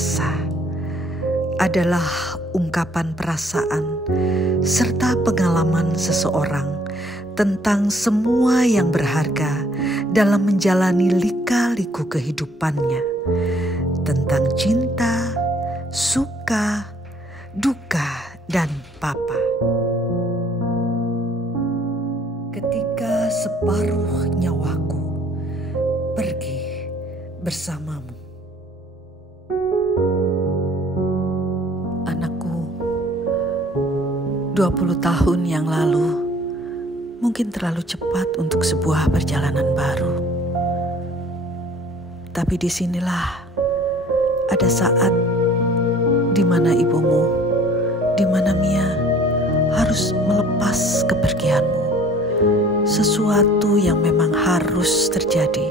rasa adalah ungkapan perasaan serta pengalaman seseorang tentang semua yang berharga dalam menjalani lika-liku kehidupannya, tentang cinta, suka, duka, dan papa. Ketika separuh nyawaku pergi bersamamu. Anakku, 20 tahun yang lalu mungkin terlalu cepat untuk sebuah perjalanan baru. Tapi disinilah ada saat di mana ibumu, di mana Mia harus melepas kepergianmu. Sesuatu yang memang harus terjadi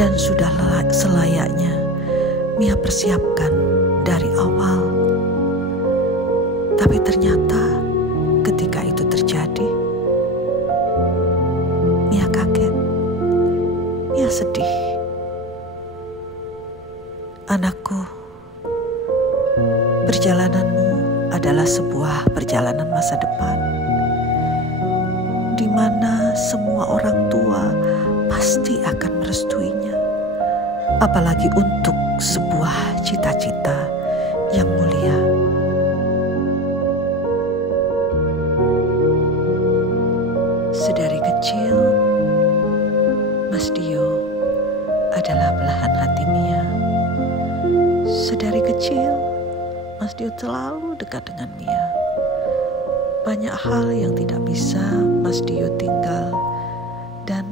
dan sudah selayaknya Mia persiapkan dari awal. Tapi ternyata ketika itu terjadi, Mia kaget, Mia sedih. Anakku, perjalananmu adalah sebuah perjalanan masa depan, di mana semua orang tua pasti akan merestuinya, apalagi untuk sebuah cita-cita yang mulia. Sedari kecil, Mas Dio adalah belahan hati Mia. Sedari kecil, Mas Dio selalu dekat dengan Mia. Banyak hal yang tidak bisa Mas Dio tinggal dan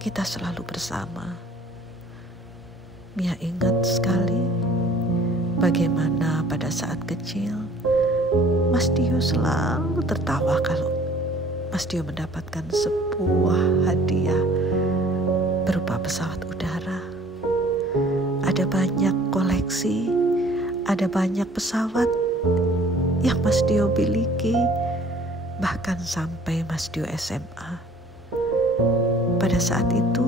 kita selalu bersama. Mia ingat sekali bagaimana pada saat kecil Mas Dio selalu tertawa kalau Mas Dio mendapatkan sebuah hadiah berupa pesawat udara. Ada banyak koleksi, ada banyak pesawat yang Mas Dio miliki, bahkan sampai Mas Dio SMA. Pada saat itu,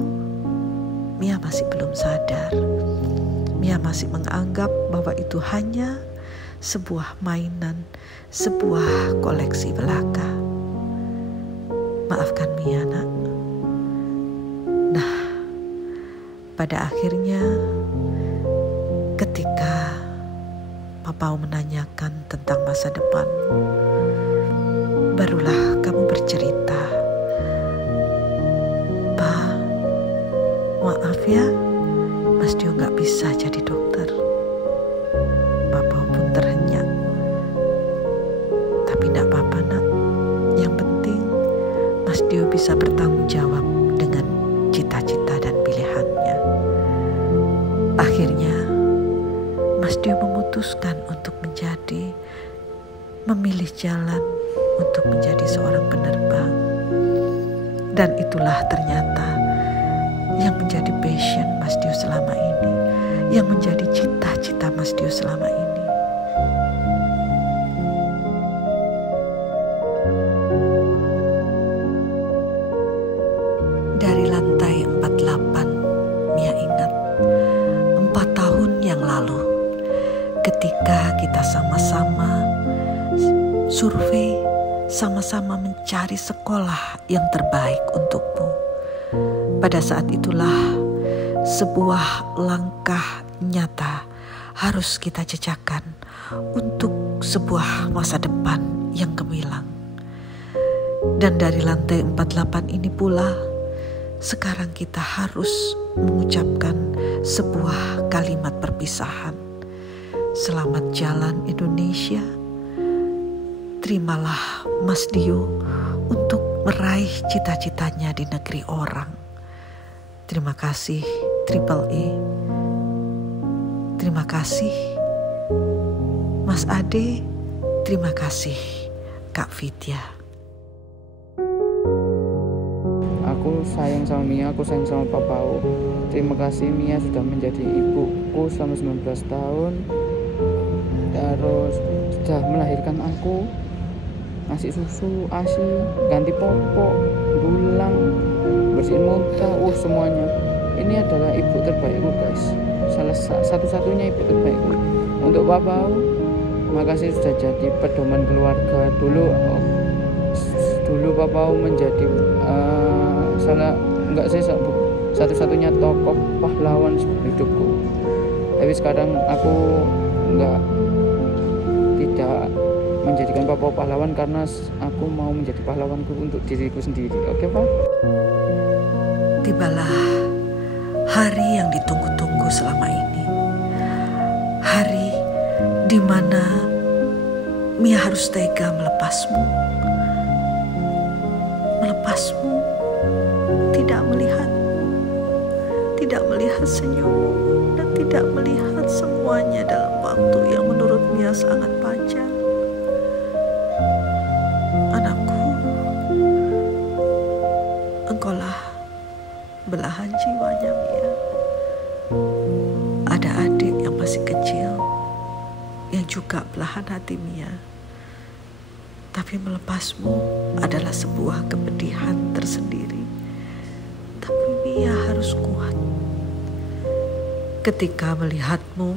Mia masih belum sadar. Mia masih menganggap bahwa itu hanya sebuah mainan, sebuah koleksi belaka. Maafkan Mia, nak. Nah, pada akhirnya ketika Papa menanyakan tentang masa depan, barulah kamu bercerita, "Pa, maaf ya, Mas Dio gak bisa jadi dokter." Papa pun terhenyak. Tapi gak apa-apa, nak. Yang penting Mas Dio bisa bertanggung jawab dengan cita-cita dan pilihannya. Akhirnya Mas Dio memutuskan untuk memilih jalan untuk menjadi seorang penerbang. Dan itulah ternyata yang menjadi passion Mas Dio selama ini, yang menjadi cita-cita Mas Dio selama ini. Dari lantai 48, Mia ingat 4 tahun yang lalu, ketika kita sama-sama survei, sama-sama mencari sekolah yang terbaik untukmu. Pada saat itulah sebuah langkah nyata harus kita jejakkan untuk sebuah masa depan yang gemilang. Dan dari lantai 48 ini pula, sekarang kita harus mengucapkan sebuah kalimat perpisahan. Selamat jalan Indonesia. Terimalah Mas Dio untuk meraih cita-citanya di negeri orang. Terima kasih Triple E. Terima kasih Mas Ade. Terima kasih Kak Vidya. Aku sayang sama Mia, aku sayang sama Papau. Terima kasih Mia sudah menjadi ibuku selama 19 tahun. Terus sudah melahirkan aku, ngasih susu, ASI, ganti popok, dulang, bersihin muntah, semuanya. Ini adalah ibu terbaikku guys, salah satu-satunya ibu terbaikku. Untuk Papau, makasih sudah jadi pedoman keluarga. Dulu Papau menjadi satu-satunya tokoh pahlawan hidupku. Tapi sekarang aku tidak menjadikan Papau pahlawan karena aku mau menjadi pahlawanku untuk diriku sendiri. Oke, Pak? Tibalah hari yang ditunggu-tunggu selama ini. Hari di mana Mia harus tega melepasmu. Melepasmu, tidak melihat senyummu, dan tidak melihat semuanya dalam waktu yang menurut Mia sangat panjang. Anakku, engkaulah belahan jiwanya Mia. Ada adik yang masih kecil yang juga belahan hati Mia. Tapi melepasmu adalah sebuah kepedihan tersendiri. Tapi Mia harus kuat. Ketika melihatmu,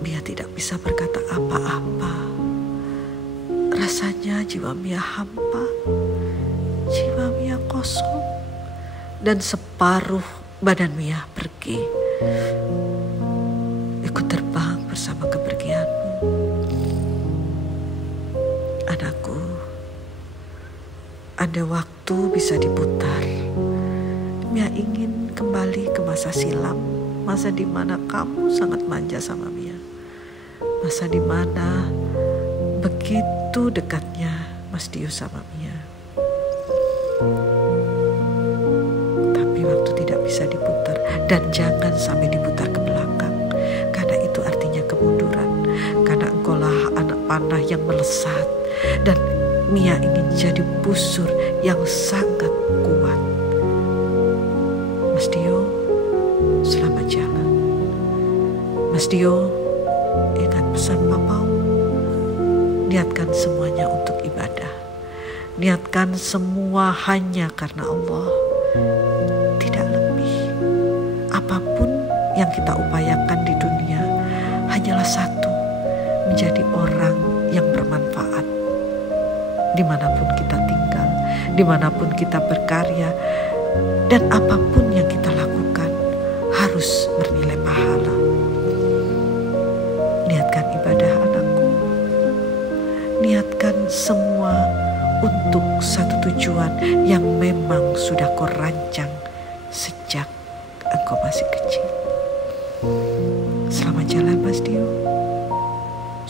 Mia tidak bisa berkata apa-apa. Rasanya jiwa Mia hampa, jiwa Mia kosong, dan separuh badan Mia pergi, ikut terbang bersama kepergianmu. Anakku, ada waktu bisa diputar. Mia ingin kembali ke masa silam, masa di mana kamu sangat manja sama Mia, masa di mana begitu dekatnya Mas Dio sama Mia. Tapi waktu tidak bisa diputar, dan jangan sampai diputar ke belakang, karena itu artinya kemunduran. Karena engkaulah anak panah yang melesat, dan Mia ingin jadi busur yang sangat kuat. Mas Dio, selamat jalan. Mas Dio, ingat pesan Papau. Niatkan semuanya untuk ibadah. Niatkan semua hanya karena Allah. Tidak lebih. Apapun yang kita upayakan di dunia hanyalah satu, menjadi orang yang bermanfaat. Dimanapun kita tinggal, dimanapun kita berkarya, dan apapun yang kita lakukan harus bernilai pahala. Niatkan ibadah, anakku. Niatkan semua untuk satu tujuan yang memang sudah kau rancang sejak engkau masih kecil. Selamat jalan, Mas Dio.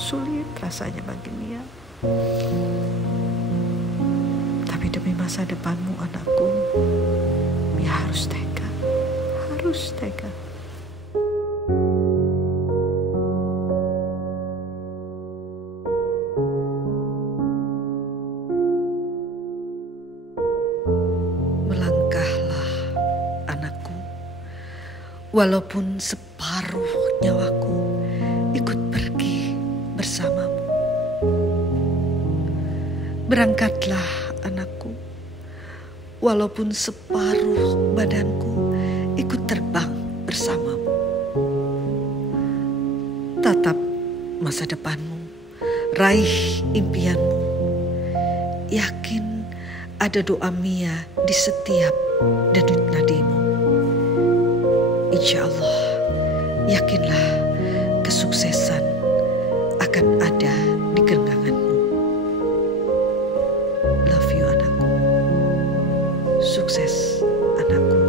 Sulit rasanya bagi Mia. Tapi demi masa depanmu, anakku, Mia harus tega. Harus tega. Melangkahlah, anakku. Walaupun separuh nyawaku ikut pergi bersamamu. Berangkatlah, anakku. Walaupun separuh badanku ikut terbang bersamamu. Tatap masa depanmu, raih impianmu. Yakin ada doa Mia di setiap denyut nadimu. Insya Allah, yakinlah kesuksesan akan ada di genggamanmu. Love you, anakku. Sukses, anakku.